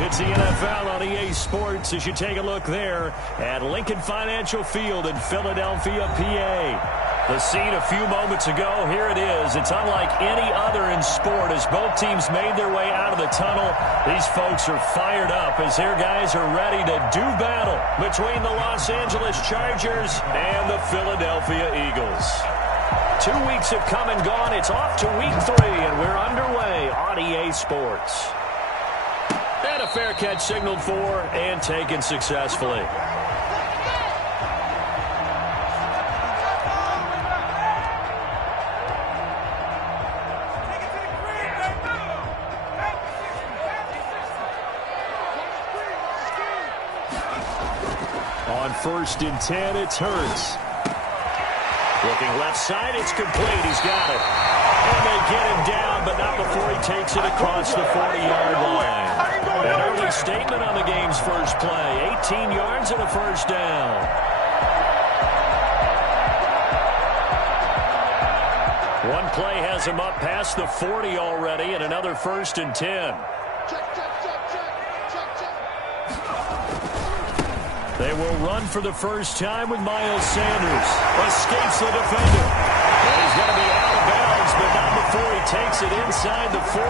It's the NFL on EA Sports as you take a look there at Lincoln Financial Field in Philadelphia, PA. The scene a few moments ago, here it is. It's unlike any other in sport as both teams made their way out of the tunnel. These folks are fired up as their guys are ready to do battle between the Los Angeles Chargers and the Philadelphia Eagles. 2 weeks have come and gone. It's off to week 3, and we're underway on EA Sports. And a fair catch signaled for and taken successfully. On 1st and 10, it's Hurts. Looking left side, it's complete. He's got it. And they get him down, but not before he takes it across the 40-yard line. An early statement on the game's first play. 18 yards and a first down. One play has him up past the 40 already, and another 1st and 10. They will run for the first time with Miles Sanders. Escapes the defender. And he's going to be out of bounds, but not before he takes it inside the 40.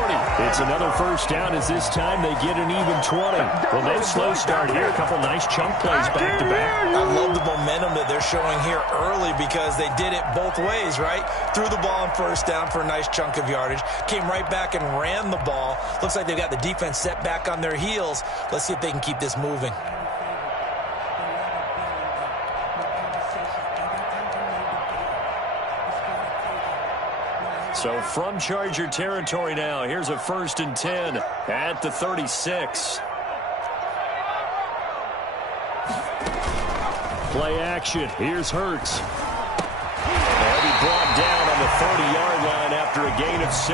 It's another first down as this time they get an even 20. Well, no slow start here. A couple nice chunk plays back-to-back. I love the momentum that they're showing here early because they did it both ways, right? Threw the ball on first down for a nice chunk of yardage. Came right back and ran the ball. Looks like they've got the defense set back on their heels. Let's see if they can keep this moving. So from Charger territory now, here's a 1st and 10 at the 36. Play action. Here's Hurts. And he brought down on the 30-yard line after a gain of 6.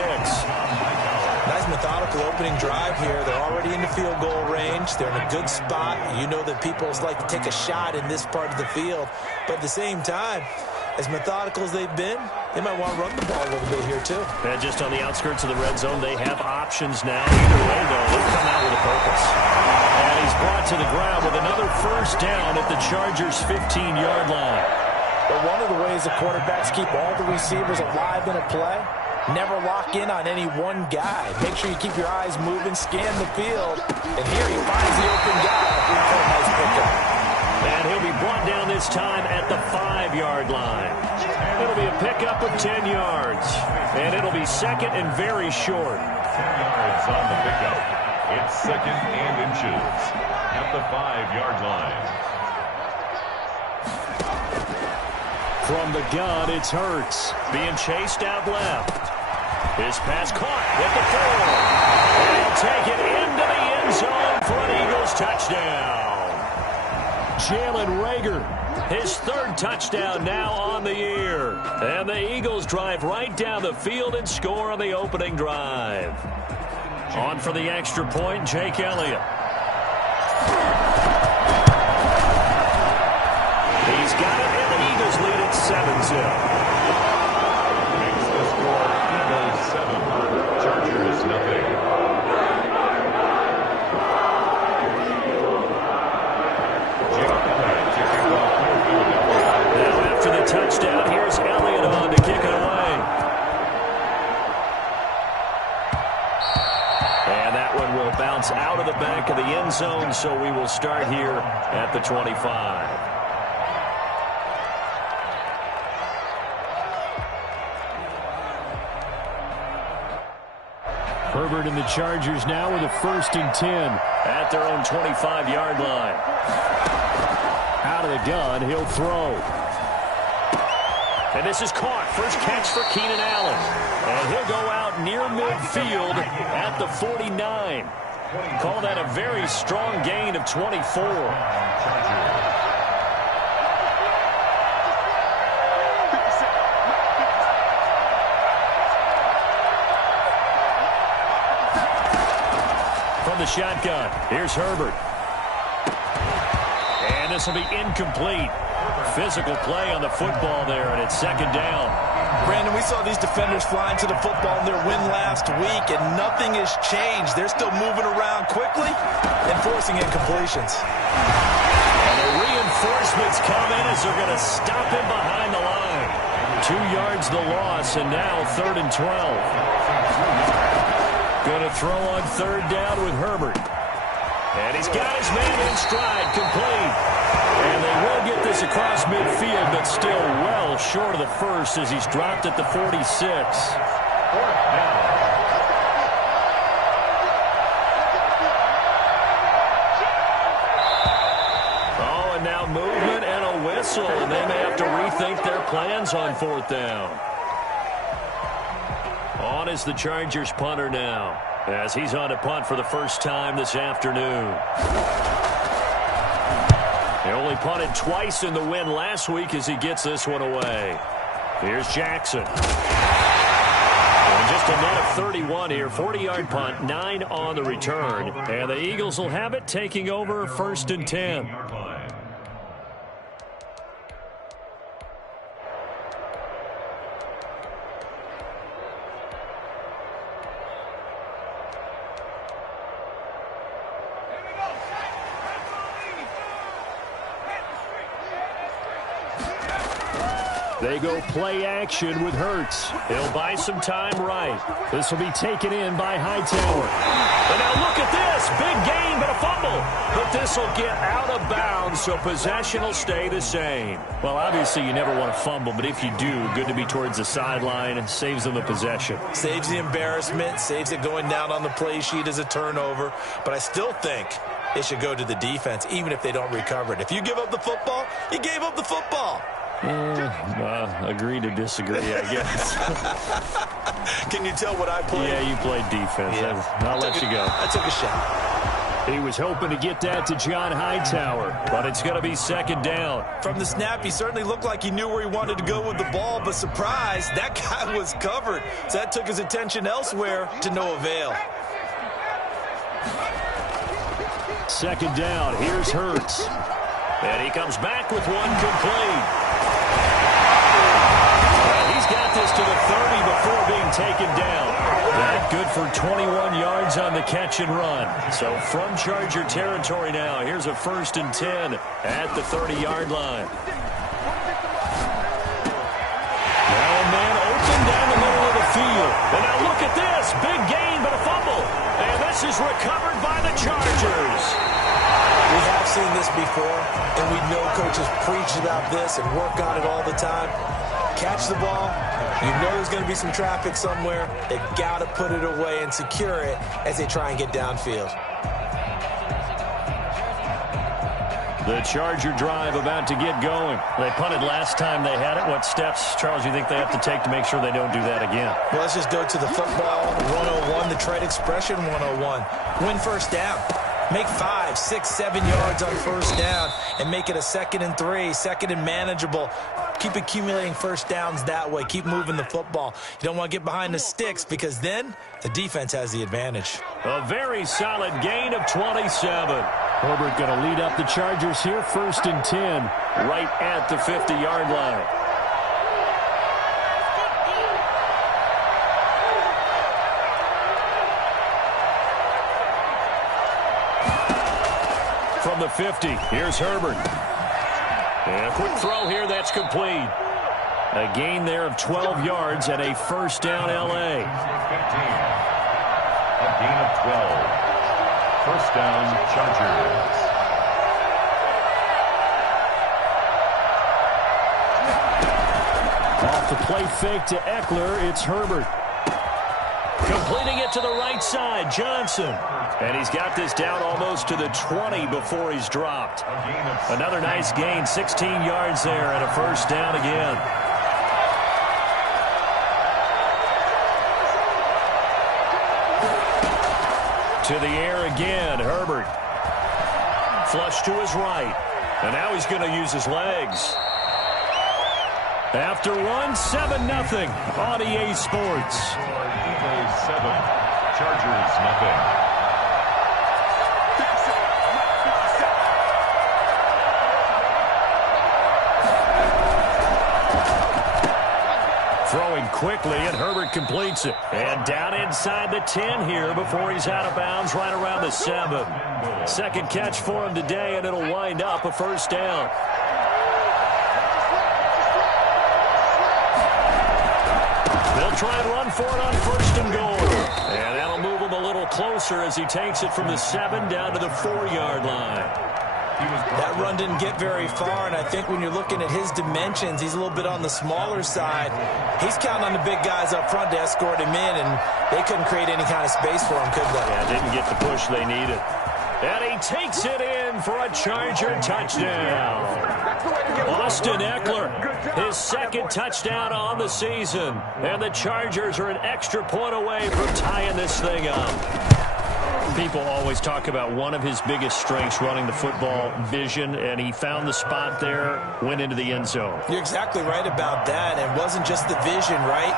Nice methodical opening drive here. They're already in the field goal range. They're in a good spot. You know that people like to take a shot in this part of the field. But at the same time, as methodical as they've been, they might want to run the ball a little bit here, too. And just on the outskirts of the red zone, they have options now. Either way, though, they'll come out with a purpose. And he's brought to the ground with another first down at the Chargers' 15-yard line. But one of the ways the quarterbacks keep all the receivers alive in a play, never lock in on any one guy. Make sure you keep your eyes moving, scan the field. And here he finds the open guy. For a nice pickup. And he'll be brought down this time at the 5-yard line. It'll be a pickup of 10 yards. And it'll be second and very short. 10 yards on the pickup. It's 2nd and inches at the 5-yard line. From the gun, it's Hurts. Being chased out left. His pass caught at the 4. And he'll take it into the end zone for an Eagles touchdown. Jalen Reagor, his 3rd touchdown now on the year. And the Eagles drive right down the field and score on the opening drive. On for the extra point, Jake Elliott. He's got it, and the Eagles lead at 7-0. Makes the score Eagles 7, Chargers nothing. Touchdown. Here's Elliott on to kick it away. And that one will bounce out of the back of the end zone, so we will start here at the 25. Herbert and the Chargers now with a 1st and 10 at their own 25-yard line. Out of the gun, he'll throw. And this is caught. First catch for Keenan Allen. And he'll go out near midfield at the 49. Call that a very strong gain of 24. From the shotgun, here's Herbert. And this will be incomplete. Physical play on the football there, and it's 2nd down. Brandon, we saw these defenders flying to the football in their win last week, and nothing has changed. They're still moving around quickly and forcing incompletions. And the reinforcements come in as they're going to stop him behind the line. 2 yards the loss, and now 3rd and 12. Going to throw on 3rd down with Herbert. And he's got his man in stride, complete. And they will get this across midfield, but still well short of the first as he's dropped at the 46. 4th down. Oh, and now movement and a whistle, and they may have to rethink their plans on 4th down. On is the Chargers punter now, as he's on to punt for the first time this afternoon. He only punted twice in the win last week as he gets this one away. Here's Jackson. And just a net of 31 here. 40-yard punt, 9 on the return. And the Eagles will have it, taking over 1st and 10. They go play action with Hurts. He'll buy some time right. This will be taken in by Hightower. And now look at this. Big gain, but a fumble. But this will get out of bounds, so possession will stay the same. Well, obviously you never want to fumble, but if you do, good to be towards the sideline. And saves them the possession. Saves the embarrassment, saves it going down on the play sheet as a turnover. But I still think it should go to the defense, even if they don't recover it. If you give up the football, you gave up the football. Agree to disagree, I guess. Can you tell what I played? Yeah, you played defense. Yeah. I'll let you go. I took a shot. He was hoping to get that to John Hightower, but it's going to be 2nd down. From the snap, he certainly looked like he knew where he wanted to go with the ball, but surprise, that guy was covered. So that took his attention elsewhere to no avail. 2nd down. Here's Hurts. And he comes back with one complete. He's got this to the 30 before being taken down. That good for 21 yards on the catch and run. So from Charger territory now, here's a 1st and 10 at the 30-yard line. Now a man open down the middle of the field. And now look at this. Big gain, but a fumble. And this is recovered by the Chargers. We have seen this before, and we know coaches preach about this and work on it all the time. Catch the ball. You know there's going to be some traffic somewhere. They've got to put it away and secure it as they try and get downfield. The Charger drive about to get going. They punted last time they had it. What steps, Charles, do you think they have to take to make sure they don't do that again? Well, let's just go to the football 101, the trade expression 101. Win 1st down. Make 5, 6, 7 yards on 1st down and make it a 2nd and 3, 2nd and manageable. Keep accumulating 1st downs that way. Keep moving the football. You don't want to get behind the sticks because then the defense has the advantage. A very solid gain of 27. Herbert going to lead up the Chargers here, 1st and 10, right at the 50-yard line. From the 50, here's Herbert. And a quick throw here, that's complete. A gain there of 12 yards and a 1st down, L.A. 15. A gain of 12. 1st down, Chargers. Off the play fake to Eckler, it's Herbert. Completing it to the right side, Johnson. And he's got this down almost to the 20 before he's dropped. Another nice gain, 16 yards there and a 1st down again. To the air again, Herbert. Flush to his right. And now he's going to use his legs. After one, 7-0 on EA Sports. Eagles 7, Chargers nothing. quickly, and Herbert completes it. And down inside the 10 here before he's out of bounds right around the 7. Second catch for him today, and it'll wind up a first down. They'll try and run for it on first and goal. And that'll move him a little closer as he takes it from the 7 down to the 4-yard line. That run didn't get very far, and I think when you're looking at his dimensions, he's a little bit on the smaller side. He's counting on the big guys up front to escort him in, and they couldn't create any kind of space for him, could they? Yeah, didn't get the push they needed. And he takes it in for a Charger touchdown. Austin Ekeler, his second touchdown on the season. And the Chargers are an extra point away from tying this thing up. People always talk about one of his biggest strengths running the football, vision, and he found the spot there, went into the end zone. You're exactly right about that. It wasn't just the vision, right?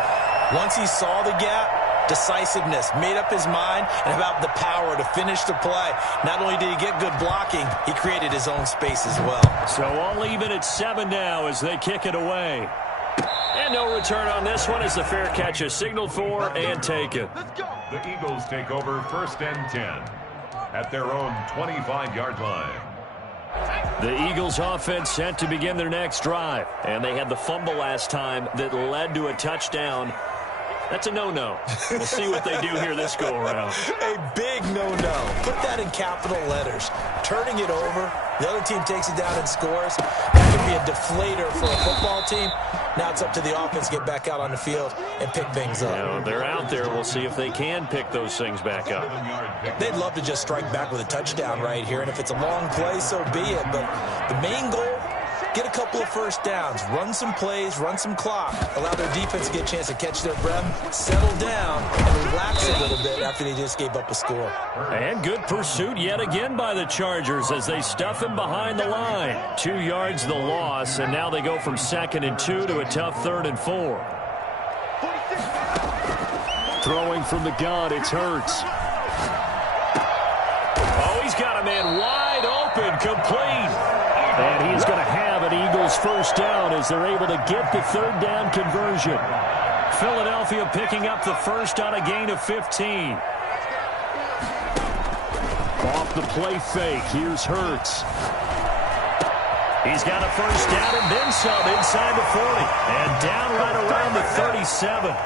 Once he saw the gap, decisiveness, made up his mind, and about the power to finish the play. Not only did he get good blocking, he created his own space as well. So all even at 7 now as they kick it away. And no return on this one as the fair catch is signaled for and taken. The Eagles take over first and 10 at their own 25-yard line. The Eagles offense set to begin their next drive. And they had the fumble last time that led to a touchdown. That's a no-no. We'll see what they do here this go-around. A big no-no. Put that in capital letters. Turning it over, the other team takes it down and scores. That could be a deflator for a football team. Now it's up to the offense to get back out on the field and pick things up. You know, they're out there. We'll see if they can pick those things back up. They'd love to just strike back with a touchdown right here, and if it's a long play, so be it. But the main goal, get a couple of first downs, run some plays, run some clock, allow their defense to get a chance to catch their breath, settle down, and relax a little bit after they just gave up a score. And good pursuit yet again by the Chargers as they stuff him behind the line. 2 yards the loss, and now they go from 2nd and 2 to a tough 3rd and 4. Throwing from the gun, it's Hurts. Oh, he's got a man wide open, complete. And he's going to have an Eagles first down as they're able to get the 3rd down conversion. Philadelphia picking up the first on a gain of 15. Off the play fake, here's Hurts. He's got a first down and then some inside the 40. And down right around the 37.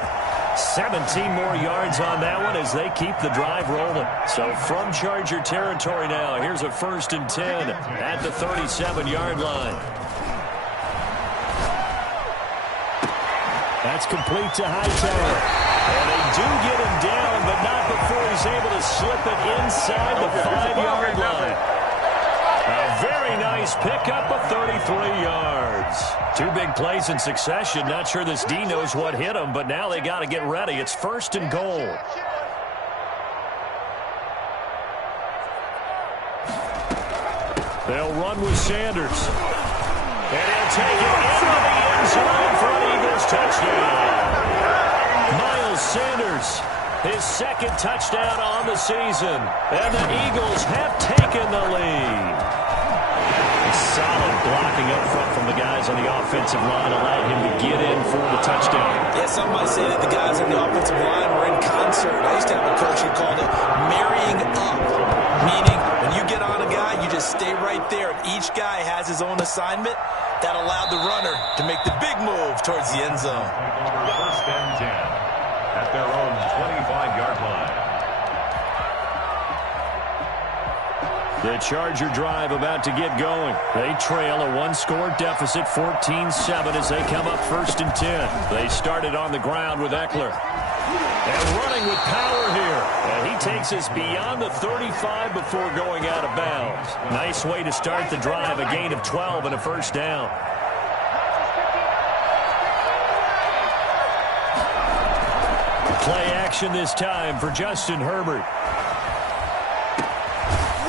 17 more yards on that one as they keep the drive rolling. So from Charger territory now, here's a 1st and 10 at the 37-yard line. That's complete to Hightower. And they do get him down, but not before he's able to slip it inside the 5-yard line. A very nice pickup of 33 yards. 2 big plays in succession. Not sure this D knows what hit him, but now they got to get ready. It's 1st and goal. They'll run with Sanders. And he'll take it into the end zone for an Eagles touchdown. Miles Sanders, his 2nd touchdown on the season. And the Eagles have taken the lead. Solid blocking up front from the guys on the offensive line allowed him to get in for the touchdown. Yeah, some might say that the guys on the offensive line were in concert. I used to have a coach who called it marrying up, meaning when you get on a guy, you just stay right there. Each guy has his own assignment. That allowed the runner to make the big move towards the end zone. First and 10 at their own 25-yard line. The Charger drive about to get going. They trail a 1-score deficit, 14-7 as they come up 1st and 10. They started on the ground with Ekeler. And running with power here. And he takes us beyond the 35 before going out of bounds. Nice way to start the drive, a gain of 12 and a first down. Play action this time for Justin Herbert.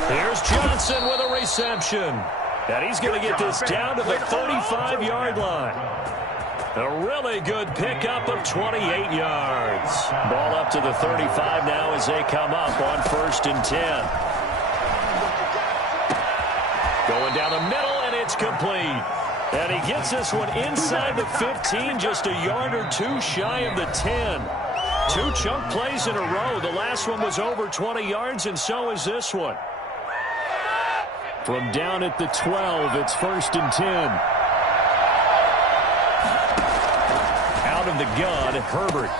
Here's Johnson with a reception. And he's going to get this down to the 35-yard line. A really good pickup of 28 yards. Ball up to the 35 now as they come up on 1st and 10. Going down the middle, and it's complete. And he gets this one inside the 15, just a yard or two shy of the 10. 2 chunk plays in a row. The last one was over 20 yards, and so is this one. From down at the 12, it's 1st and 10. Out of the gun, Herbert.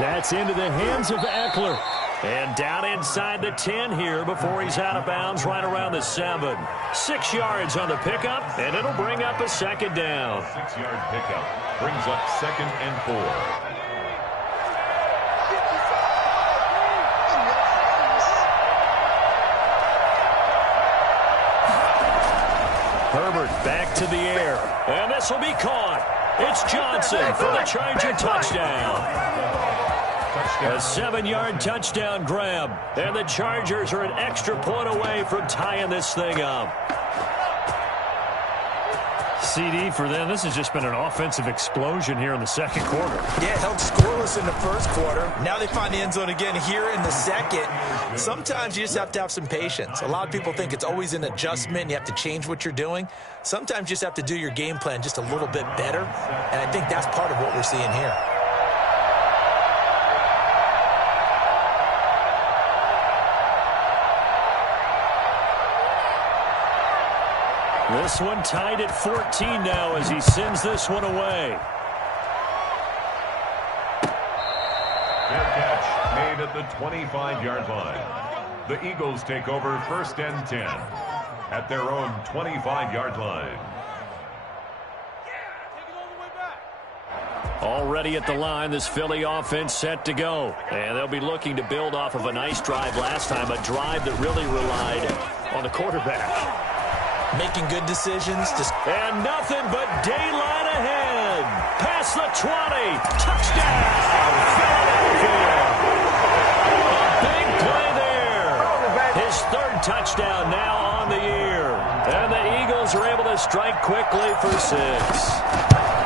That's into the hands of Eckler. And down inside the 10 here before he's out of bounds right around the 7. 6 yards on the pickup, and it'll bring up a 2nd down. 6-yard pickup brings up 2nd and 4. Herbert back to the air, and this will be caught. It's Johnson for the Charger touchdown. A 7-yard touchdown grab, and the Chargers are an extra point away from tying this thing up. CD for them, this has just been an offensive explosion here in the 2nd quarter. Yeah, held scoreless in the 1st quarter. Now they find the end zone again here in the 2nd. Sometimes you just have to have some patience. A lot of people think it's always an adjustment. You have to change what you're doing. Sometimes you just have to do your game plan just a little bit better, and I think that's part of what we're seeing here. This one tied at 14 now as he sends this one away. Fair catch made at the 25-yard line. The Eagles take over 1st and 10 at their own 25-yard line. Already at the line, this Philly offense set to go. And they'll be looking to build off of a nice drive last time, a drive that really relied on the quarterback. Making good decisions. And nothing but daylight ahead. Past the 20. Touchdown, Philadelphia. A big play there. His 3rd touchdown now on the year. And the Eagles are able to strike quickly for 6.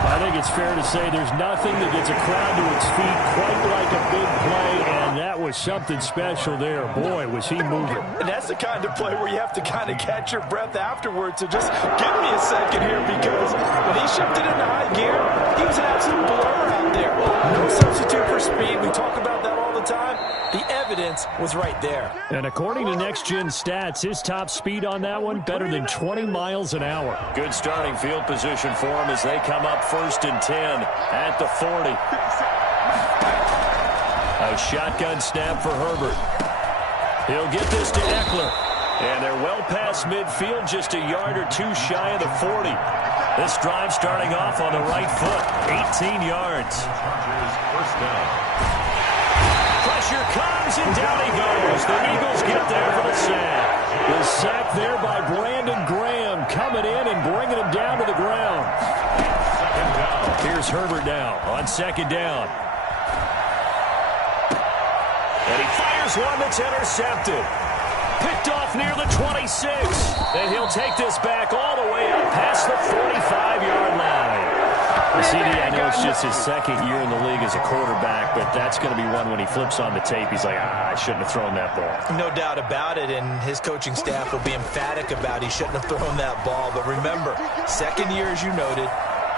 I think it's fair to say there's nothing that gets a crowd to its feet quite like a big play, and that was something special there. Boy, was he moving. And that's the kind of play where you have to kind of catch your breath afterwards. So just give me a second here, because when he shifted into high gear, he was an absolute blur out there. No substitute for speed. We talk about that all the time. The evidence was right there. And according to Next Gen Stats, his top speed on that one, better than 20 miles an hour. Good starting field position for him as they come up 1st and 10 at the 40. A shotgun snap for Herbert. He'll get this to Eckler. And they're well past midfield, just a yard or 2 shy of the 40. This drive starting off on the right foot, 18 yards. First down. Pressure comes, and down he goes. The Eagles get there for the sack. The sack there by Brandon Graham, coming in and bringing him down to the ground. Here's Herbert now on 2nd down. And he fires one that's intercepted. Picked off near the 26. And he'll take this back all the way up past the 45-yard line. CD, I know it's just his 2nd year in the league as a quarterback, but that's going to be one when he flips on the tape. He's like, I shouldn't have thrown that ball. No doubt about it, and his coaching staff will be emphatic about he shouldn't have thrown that ball. But remember, 2nd year, as you noted,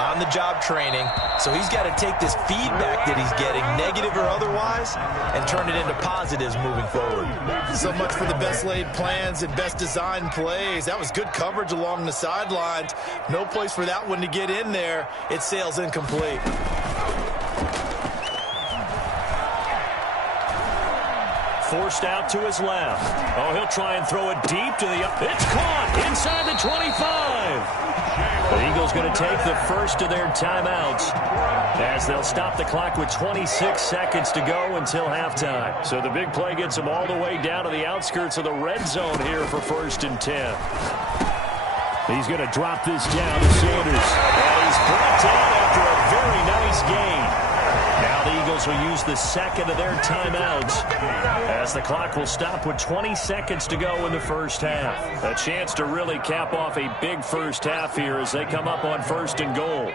on-the-job training, so he's got to take this feedback that he's getting, negative or otherwise, and turn it into positives moving forward. So much for the best laid plans and best designed plays. That was good coverage along the sidelines. No place for that one to get in there. It sails incomplete. Forced out to his left. Oh, he'll try and throw it deep to the... It's caught inside the 25. The Eagles going to take the first of their timeouts as they'll stop the clock with 26 seconds to go until halftime. So the big play gets them all the way down to the outskirts of the red zone here for 1st and 10. He's going to drop this down to Sanders. And he's brought down after a very nice gain. Now the Eagles will use the 2nd of their timeouts as the clock will stop with 20 seconds to go in the 1st half. A chance to really cap off a big 1st half here as they come up on 1st and goal.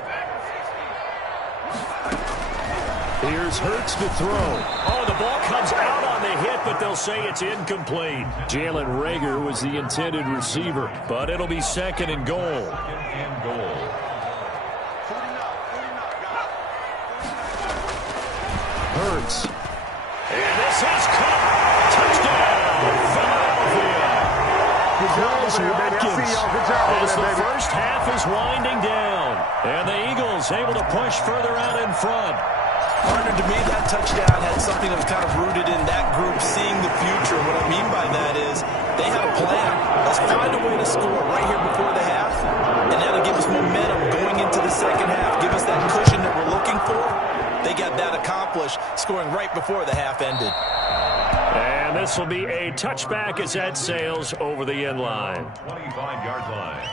Here's Hurts to throw. Oh, the ball comes out on the hit, but they'll say it's incomplete. Jalen Reagor was the intended receiver, but it'll be 2nd and goal. 2nd and goal. Hurts. And this is caught. Touchdown, Philadelphia. Chris Watkins as the first half is winding down. And the Eagles able to push further out in front. Partner, to me, that touchdown had something that was kind of rooted in that group seeing the future. What I mean by that is they had a plan. Let's find a way to score right here before the half, and that'll give us momentum going into the second half, give us that cushion that we're looking for. They got that accomplished, scoring right before the half ended. And this will be a touchback as that sails over the end line. 25-yard line.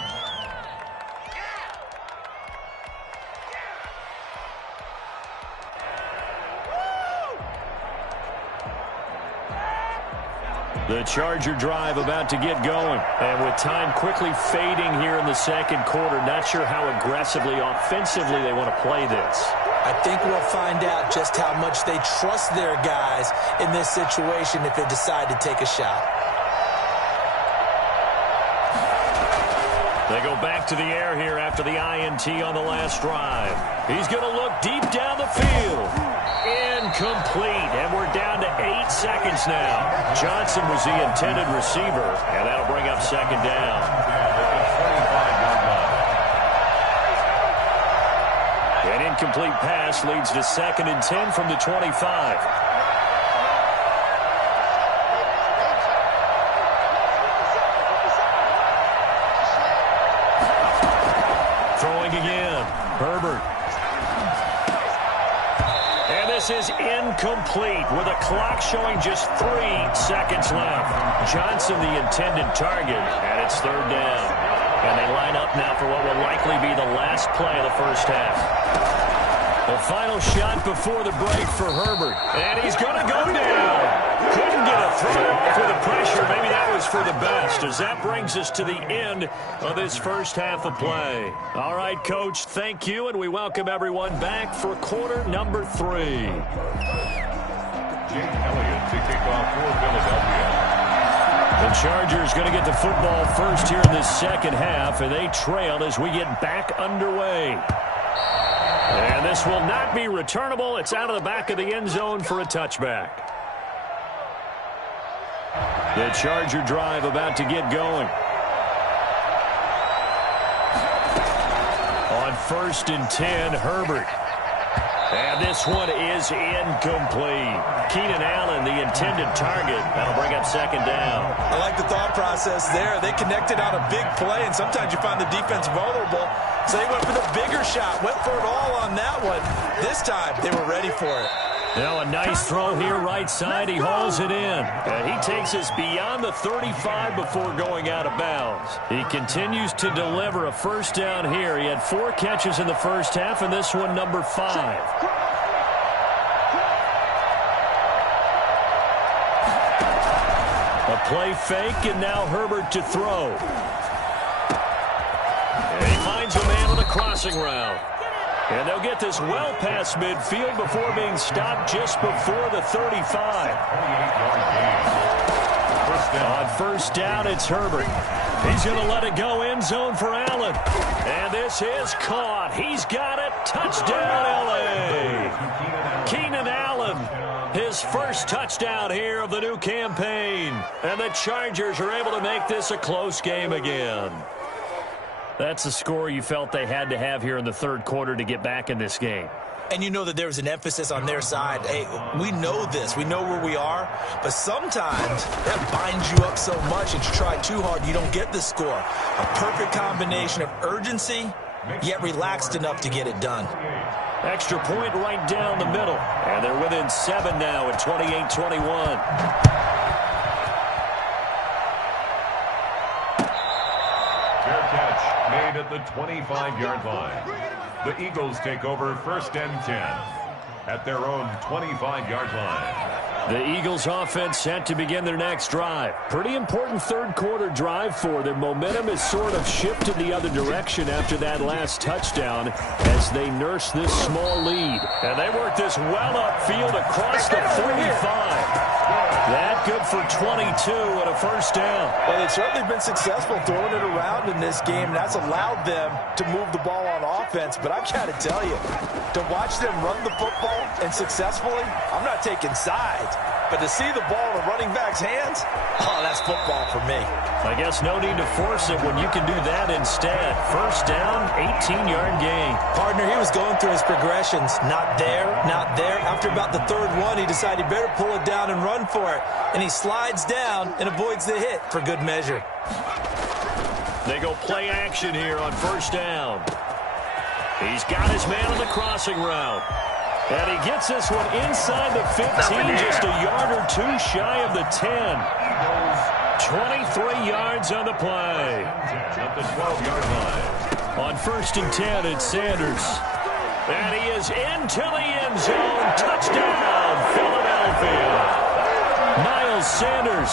The Charger drive about to get going. And with time quickly fading here in the second quarter, not sure how aggressively, offensively they want to play this. I think we'll find out just how much they trust their guys in this situation if they decide to take a shot. They go back to the air here after the INT on the last drive. He's going to look deep down the field. Incomplete, and we're down to 8 seconds now. Johnson was the intended receiver, and that'll bring up second down. An incomplete pass leads to 2nd and 10 from the 25. Throwing again, Herbert. And this is incomplete with a clock showing just 3 seconds left. Johnson the intended target, and it's 3rd down. And they line up now for what will likely be the last play of the first half. The final shot before the break for Herbert. And he's going to go down. Couldn't get a throw off with the pressure. Maybe that was for the best, as that brings us to the end of this first half of play. All right, Coach, thank you, and we welcome everyone back for quarter number 3. Jake Elliott to kick off for Philadelphia. The Chargers going to get the football first here in this second half, and they trail as we get back underway. And this will not be returnable. It's out of the back of the end zone for a touchback. The Charger drive about to get going. On 1st and 10, Herbert. And this one is incomplete. Keenan Allen, the intended target. That'll bring up second down. I like the thought process there. They connected on a big play, and sometimes you find the defense vulnerable. So they went for the bigger shot, went for it all on that one. This time, they were ready for it. Now a nice throw here right side. He hauls it in. And he takes us beyond the 35 before going out of bounds. He continues to deliver a first down here. He had 4 catches in the first half, and this one number 5. A play fake, and now Herbert to throw. And he finds a man on a crossing route. And they'll get this well past midfield before being stopped just before the 35. On first down, it's Herbert. He's going to let it go end zone for Allen. And this is caught. He's got it. Touchdown, L.A. Keenan Allen, his first touchdown here of the new campaign. And the Chargers are able to make this a close game again. That's the score you felt they had to have here in the third quarter to get back in this game. And you know that there was an emphasis on their side. Hey, we know this. We know where we are. But sometimes that binds you up so much that you try too hard, you don't get the score. A perfect combination of urgency, yet relaxed enough to get it done. Extra point right down the middle. And they're within 7 now at 28-21. Made at the 25-yard line. The Eagles take over 1st and 10 at their own 25-yard line. The Eagles offense set to begin their next drive. Pretty important third quarter drive for them. Momentum has sort of shifted the other direction after that last touchdown as they nurse this small lead. And they work this well upfield across the 45. That good for 22 and a first down. Well, they've certainly been successful throwing it around in this game, and that's allowed them to move the ball on offense. But I've got to tell you, to watch them run the football and successfully, I'm not taking sides. But to see the ball in a running back's hands, oh, that's football for me. I guess no need to force it when you can do that instead. First down, 18-yard gain. Partner, he was going through his progressions. Not there, not there. After about the third one, he decided he better pull it down and run for it. And he slides down and avoids the hit for good measure. They go play action here on first down. He's got his man on the crossing route. And he gets this one inside the 15, just a yard or two shy of the 10. 23 yards on the play. At the 12-yard line. On first and 10, it's Sanders. And he is into the end zone. Touchdown, Philadelphia. Miles Sanders,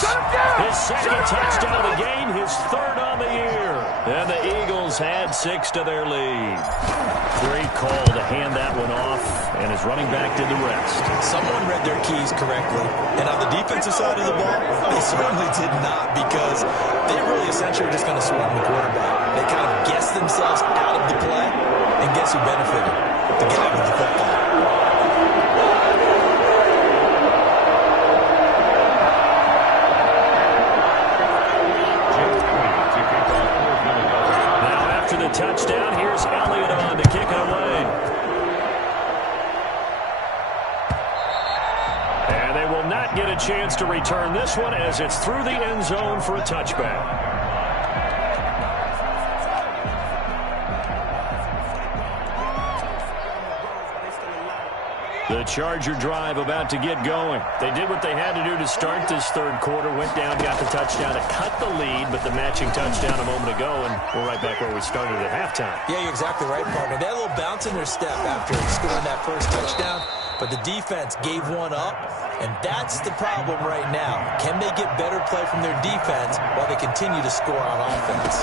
his second touchdown of the game, his third on the year. And the Eagles add 6 to their lead. Great call to hand that one off, and his running back did the rest. Someone read their keys correctly. And on the defensive side of the ball, they certainly did not, because they really essentially were just going to swarm the quarterback. They kind of guessed themselves out of the play, and guess who benefited? The guy with the football. Touchdown. Here's Elliott on to kick it away. And they will not get a chance to return this one as it's through the end zone for a touchback. The Charger drive about to get going. They did what they had to do to start this third quarter, went down, got the touchdown to cut the lead, but the matching touchdown a moment ago, and we're right back where we started at halftime. Yeah, you're exactly right, partner. They had a little bounce in their step after scoring that first touchdown, but the defense gave one up, and that's the problem right now. Can they get better play from their defense while they continue to score on offense?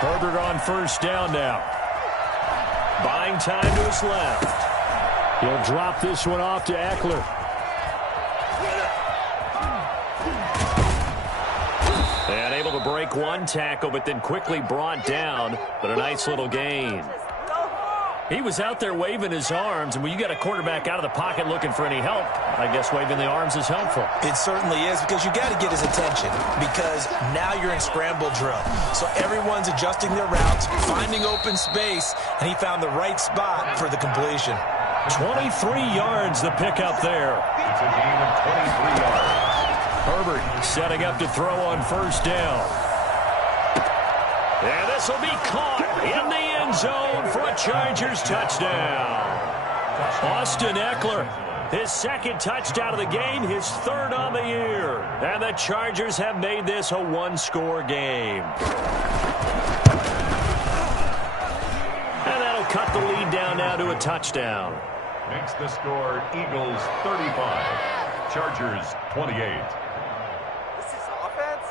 Herbert on first down now. Buying time to his left. He'll drop this one off to Eckler. And able to break one tackle, but then quickly brought down. But a nice little gain. He was out there waving his arms, and when you got a quarterback out of the pocket looking for any help, I guess waving the arms is helpful. It certainly is, because you got to get his attention, because now you're in scramble drill. So everyone's adjusting their routes, finding open space, and he found the right spot for the completion. 23 yards the pickup there. It's a gain of 23 yards. Herbert setting up to throw on first down. And this will be caught in the end zone for a Chargers touchdown. Austin Eckler, his second touchdown of the game, his third on the year. And the Chargers have made this a one-score game. And that'll cut the lead down now to a touchdown. Makes the score Eagles 35, Chargers 28. This is offense?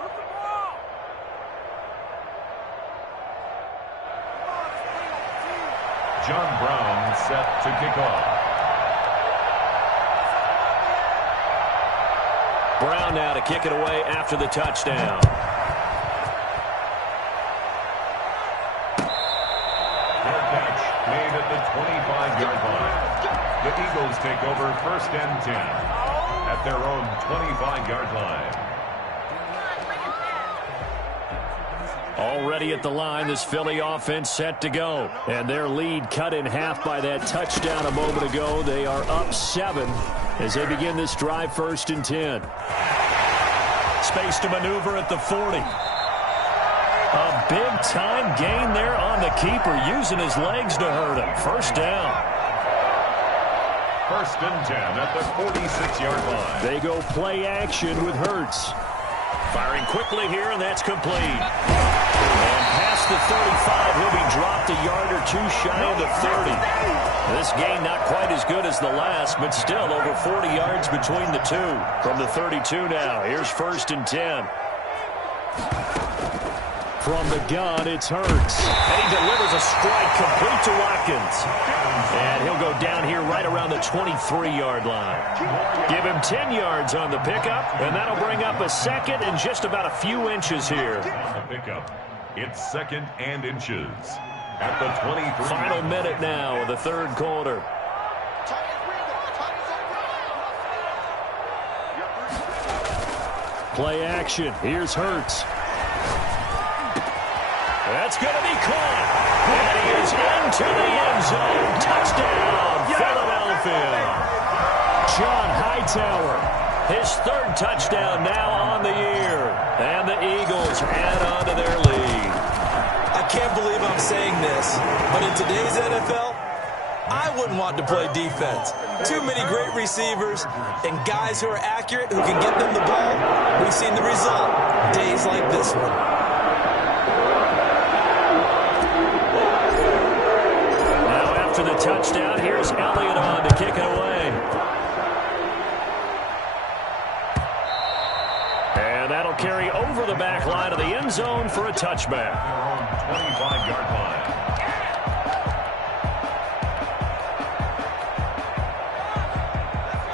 Move the ball! John Brown set to kick off. Brown now to kick it away after the touchdown. Fair catch made at the 25-yard line. The Eagles take over first and 10 at their own 25-yard line. Already at the line, this Philly offense set to go. And their lead cut in half by that touchdown a moment ago. They are up 7 as they begin this drive first and 10. Space to maneuver at the 40. A big-time gain there on the keeper, using his legs to hurt him. First down. First and 10 at the 46-yard line. They go play action with Hurts. Firing quickly here, and that's complete. And past the 35, he'll be dropped a yard or two shy of the 30. This gain not quite as good as the last, but still over 40 yards between the two. From the 32 now, here's first and 10. From the gun, it's Hurts. And he delivers a strike complete to Watkins. And he'll go down here right around the 23-yard line. Give him 10 yards on the pickup, and that'll bring up a second and just about a few inches here. On the pickup, it's 2nd and inches at the 23. Final minute now of the third quarter. Play action. Here's Hurts. That's going to be caught. And he is into the end zone. Touchdown, Philadelphia. John Hightower, his 3rd touchdown now on the year. And the Eagles add on to their lead. I can't believe I'm saying this, but in today's NFL, I wouldn't want to play defense. Too many great receivers and guys who are accurate, who can get them the ball. We've seen the result. Days like this one. To the touchdown, here's Elliott on to kick it away. And that'll carry over the back line of the end zone for a touchback. 25-yard line.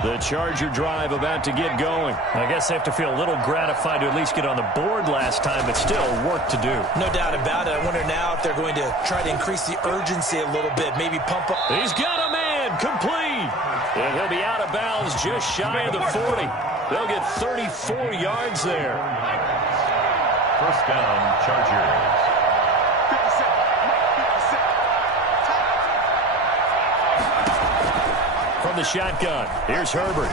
The Charger drive about to get going. I guess they have to feel a little gratified to at least get on the board last time, but still work to do. No doubt about it. I wonder now if they're going to try to increase the urgency a little bit, maybe pump up. He's got a man, complete. And he'll be out of bounds just shy of the 40. They'll get 34 yards there. First down, Chargers. From the shotgun, here's Herbert.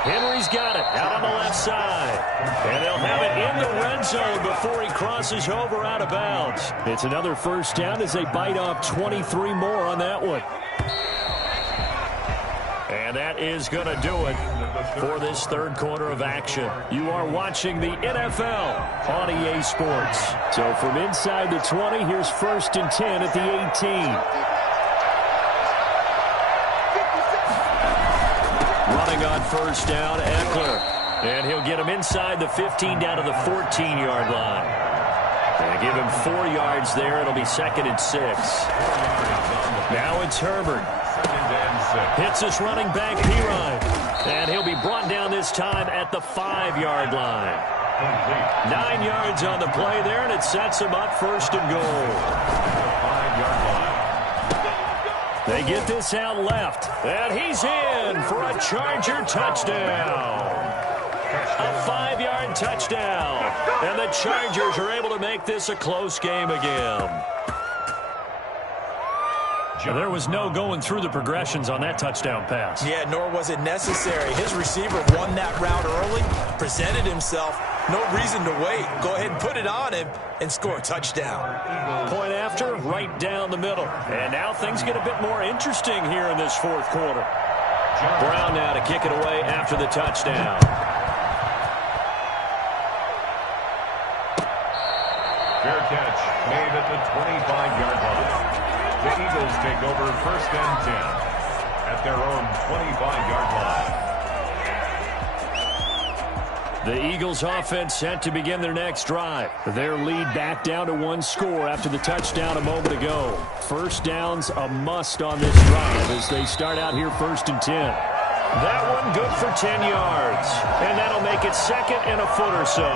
Henry's got it out on the left side. And they'll have it in the red zone before he crosses over out of bounds. It's another first down as they bite off 23 more on that one. And that is going to do it for this third quarter of action. You are watching the NFL on EA Sports. So from inside the 20, here's 1st and 10 at the 18. Running on first down, Eckler. And he'll get him inside the 15 down to the 14-yard line. And give him 4 yards there. It'll be 2nd and 6. Now it's Herbert. Hits this running back, Pirine. And he'll be brought down this time at the 5-yard line. 9 yards on the play there, and it sets him up 1st and goal. 5-yard line. They get this out left, and he's in for a Charger touchdown. A 5-yard touchdown, and the Chargers are able to make this a close game again. There was no going through the progressions on that touchdown pass. Yeah, nor was it necessary. His receiver won that route early, presented himself. No reason to wait. Go ahead and put it on him and score a touchdown. Point after, right down the middle. And now things get a bit more interesting here in this fourth quarter. Brown now to kick it away after the touchdown. Fair catch made at the 25-yard line. The Eagles take over 1st and 10 at their own 25-yard line. The Eagles offense set to begin their next drive. Their lead back down to 1 score after the touchdown a moment ago. First down's a must on this drive as they start out here 1st and 10. That one good for 10 yards. And that'll make it 2nd and a foot or so.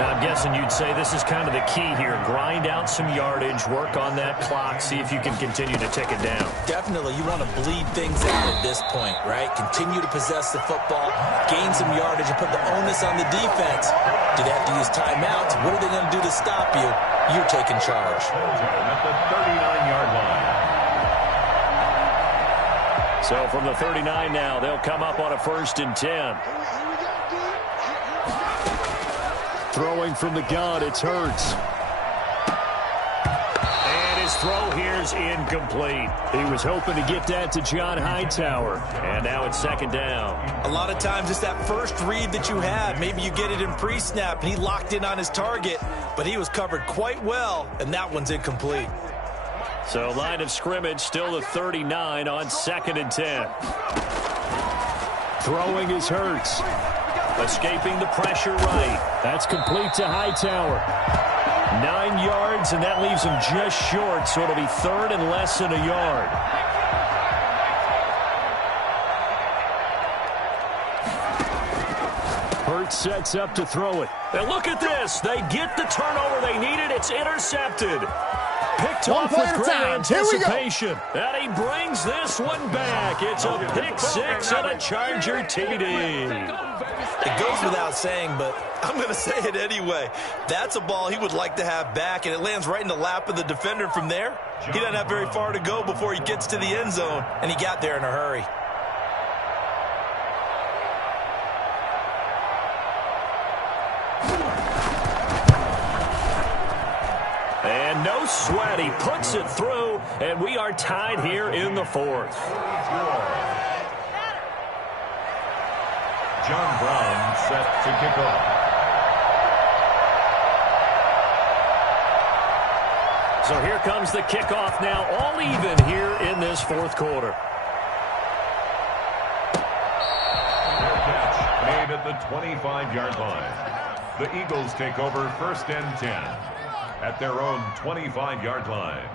And I'm guessing you'd say this is kind of the key here. Grind out some yardage, work on that clock, see if you can continue to tick it down. Definitely, you want to bleed things out at this point, right? Continue to possess the football, gain some yardage, and put the onus on the defense. Do they have to use timeouts? What are they going to do to stop you? You're taking charge. At the 39-yard line. So from the 39 now, they'll come up on a 1st and 10. Throwing from the gun, it's Hurts. And his throw here's incomplete. He was hoping to get that to John Hightower. And now it's 2nd down. A lot of times it's that first read that you have. Maybe you get it in pre-snap, and he locked in on his target, but he was covered quite well, and that one's incomplete. So line of scrimmage still the 39 on 2nd and 10. Throwing is Hurts. Escaping the pressure right. That's complete to Hightower. 9 yards, and that leaves him just short, so it'll be third and less than a yard. Hurts sets up to throw it. And look at this. They get the turnover they needed. It's intercepted. Picked One off play with at a great time. Here we go. anticipation. And he brings this one back. It's a pick six and a Charger TD. It goes without saying, but I'm going to say it anyway. That's a ball he would like to have back, and it lands right in the lap of the defender from there. He doesn't have very far to go before he gets to the end zone, and he got there in a hurry. And no sweat. He puts it through, and we are tied here in the fourth. John Brown set to kick off. So here comes the kickoff now, all even here in this fourth quarter. Their catch made at the 25-yard line. The Eagles take over first and 10 at their own 25-yard line.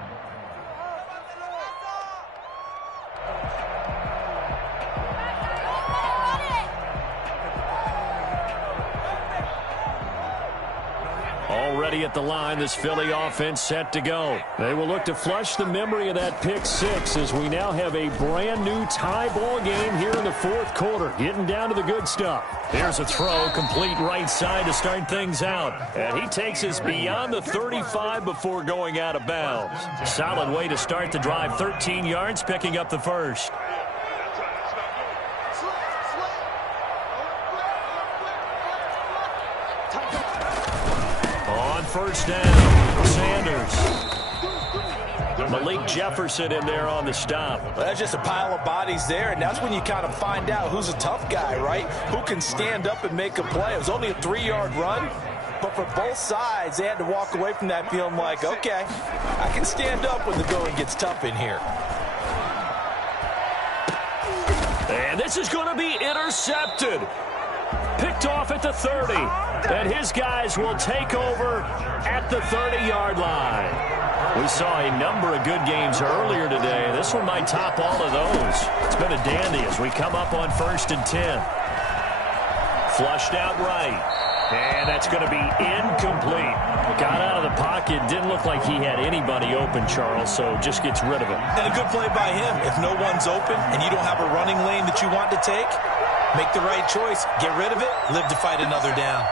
Already at the line, this Philly offense set to go. They will look to flush the memory of that pick six as we now have a brand new tie ball game here in the fourth quarter. Getting down to the good stuff. Here's a throw, complete right side to start things out. And he takes us beyond the 35 before going out of bounds. Solid way to start the drive. 13 yards, picking up the first. First down, Sanders. Malik Jefferson in there on the stop. Well, that's just a pile of bodies there, and that's when you kind of find out who's a tough guy, right? Who can stand up and make a play. It was only a 3-yard run, but for both sides, they had to walk away from that feeling like, okay, I can stand up when the going gets tough in here. And this is going to be intercepted. Picked off at the 30. And his guys will take over at the 30-yard line. We saw a number of good games earlier today. This one might top all of those. It's been a dandy as we come up on first and 10. Flushed out right. And that's going to be incomplete. Got out of the pocket. Didn't look like he had anybody open, Charles, so just gets rid of it. And a good play by him. If no one's open and you don't have a running lane that you want to take, make the right choice. Get rid of it. Live to fight another down.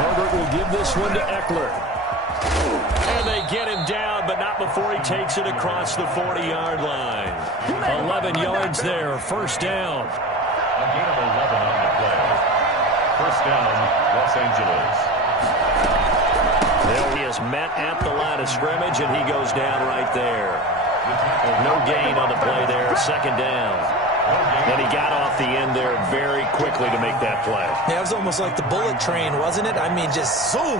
Herbert will give this one to Eckler. And they get him down, but not before he takes it across the 40-yard line. 11 yards there, first down. A gain of 11 on the play. First down, Los Angeles. There he is met at the line of scrimmage, and he goes down right there. No gain on the play there, second down. And he got off the end there very quickly to make that play. Yeah, it was almost like the bullet train, wasn't it? I mean, just zoom,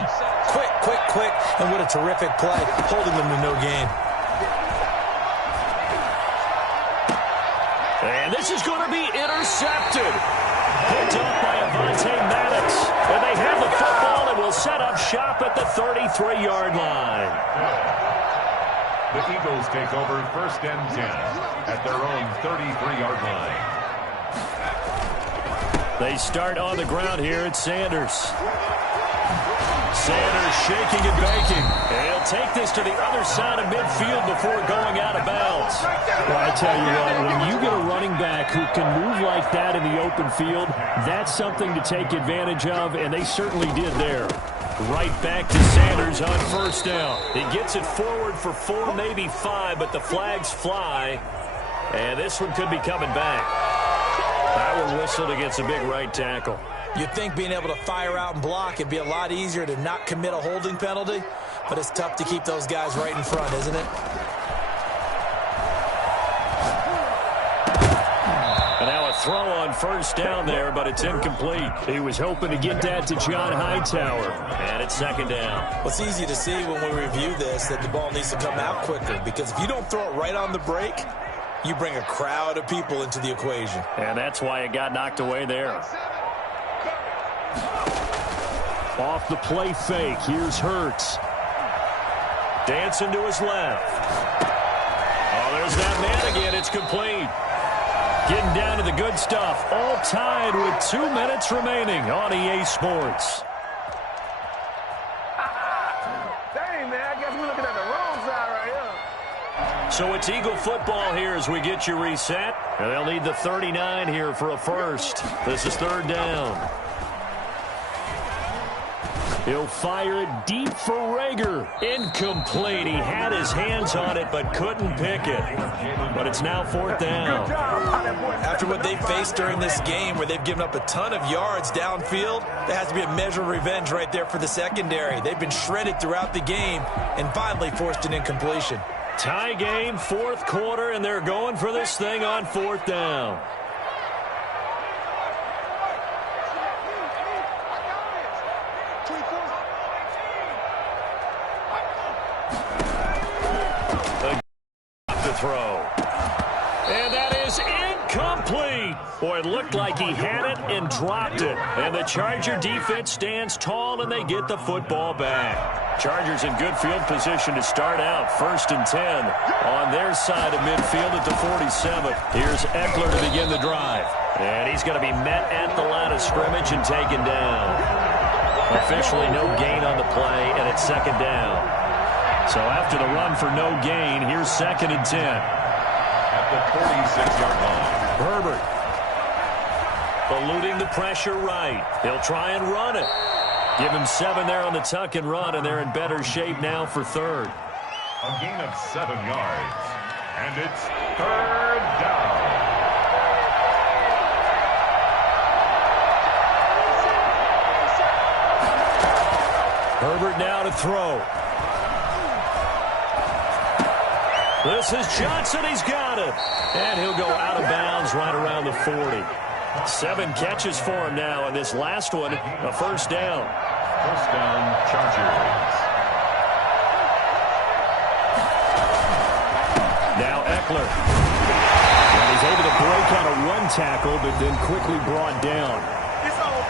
quick, quick, quick, and what a terrific play, holding them to no gain. And this is going to be intercepted. Picked up by Avonte Maddox. And they have the football and will set up shop at the 33-yard line. The Eagles take over first and 10 at their own 33-yard line. They start on the ground here at Sanders. Sanders shaking and baking. And he'll take this to the other side of midfield before going out of bounds. Well, I tell you what, when you get a running back who can move like that in the open field, that's something to take advantage of, and they certainly did there. Right back to Sanders on first down. He gets it forward for 4, maybe 5, but the flags fly. And this one could be coming back. That one whistled against a big right tackle. You'd think being able to fire out and block, it'd be a lot easier to not commit a holding penalty, but it's tough to keep those guys right in front, isn't it? And now a throw on first down there, but it's incomplete. He was hoping to get that to John Hightower. And it's second down. Well, it's easy to see when we review this that the ball needs to come out quicker, because if you don't throw it right on the break, you bring a crowd of people into the equation. And that's why it got knocked away there. Off the play fake. Here's Hurts. Dancing to his left. Oh, there's that man again. It's complete. Getting down to the good stuff. All tied with 2 minutes remaining on EA Sports. Dang, man, I guess we're looking at the wrong side right here. So it's Eagle football here as we get you reset. And they'll need the 39 here for a first. This is third down. He'll fire it deep for Rager. Incomplete. He had his hands on it but couldn't pick it. But it's now fourth down. After what they faced during this game where they've given up a ton of yards downfield, there has to be a measure of revenge right there for the secondary. They've been shredded throughout the game and finally forced an incompletion. Tie game, fourth quarter, and they're going for this thing on fourth down. Throw. And that is incomplete. Boy, it looked like he had it and dropped it. And the Charger defense stands tall and they get the football back. Chargers in good field position to start out. 1st and 10 on their side of midfield at the 47. Here's Eckler to begin the drive. And he's going to be met at the line of scrimmage and taken down. Officially no gain on the play, and it's second down. So after the run for no gain, here's 2nd and 10. At the 46-yard line. Herbert. Eluding the pressure right. He'll try and run it. Give him 7 there on the tuck and run, and they're in better shape now for third. A gain of 7 yards. And it's third down. Herbert now to throw. This is Johnson. He's got it. And he'll go out of bounds right around the 40. 7 catches for him now, and this last one, a first down. First down, Chargers. Now Eckler. And he's able to break out a run tackle, but then quickly brought down.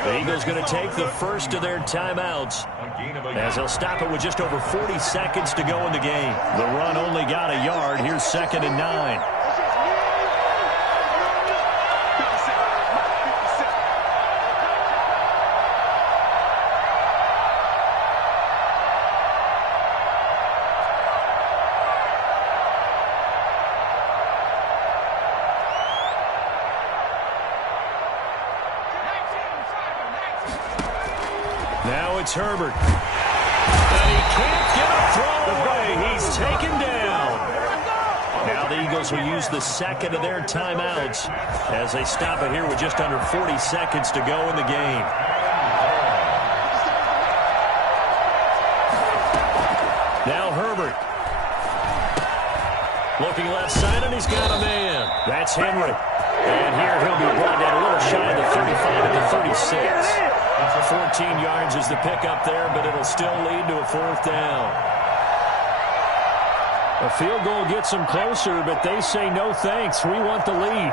The Eagles going to take the first of their timeouts as they'll stop it with just over 40 seconds to go in the game. The run only got a yard. Here's 2nd and 9. Now it's Herbert. And he can't get a throw away. He's taken down. Now the Eagles will use the second of their timeouts as they stop it here with just under 40 seconds to go in the game. Now Herbert. Looking left side, and he's got a man. That's Henry. And here he'll be brought down a little shy of the 35 at the 36. 14 yards is the pickup there, but it'll still lead to a fourth down. A field goal gets them closer, but they say no thanks. We want the lead.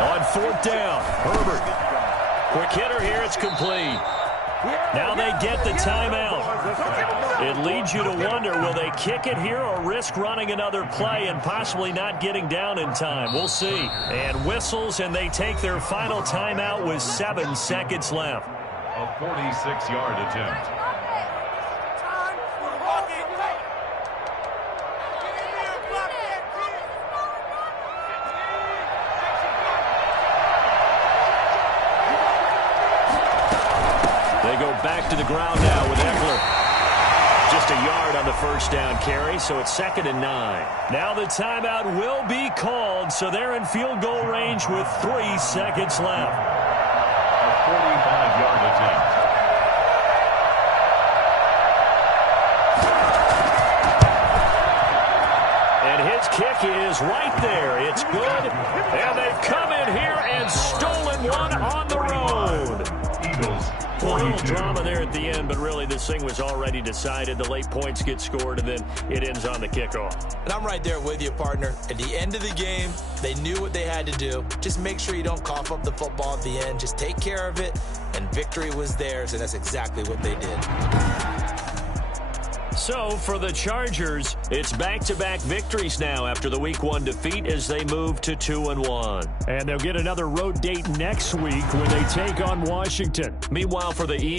On fourth down, Herbert. Quick hitter here, it's complete. Now they get the timeout. It leads you to wonder, will they kick it here or risk running another play and possibly not getting down in time? We'll see. And whistles, and they take their final timeout with 7 seconds left. A 46-yard attempt. They go back to the ground now with Eckler. Just a yard on the first down carry, so it's 2nd and 9. Now the timeout will be called, so they're in field goal range with 3 seconds left. A 45-yard attempt. And his kick is right there. It's good. And they've come in here and stolen one on the road. Eagles A little drama there at the end, but really this thing was already decided. The late points get scored, and then it ends on the kickoff. And I'm right there with you, partner. At the end of the game, they knew what they had to do. Just make sure you don't cough up the football at the end. Just take care of it, and victory was theirs, and that's exactly what they did. So for the Chargers, it's back-to-back victories now after the Week 1 defeat as they move to 2-1. And they'll get another road date next week when they take on Washington. Meanwhile, for the Eagles,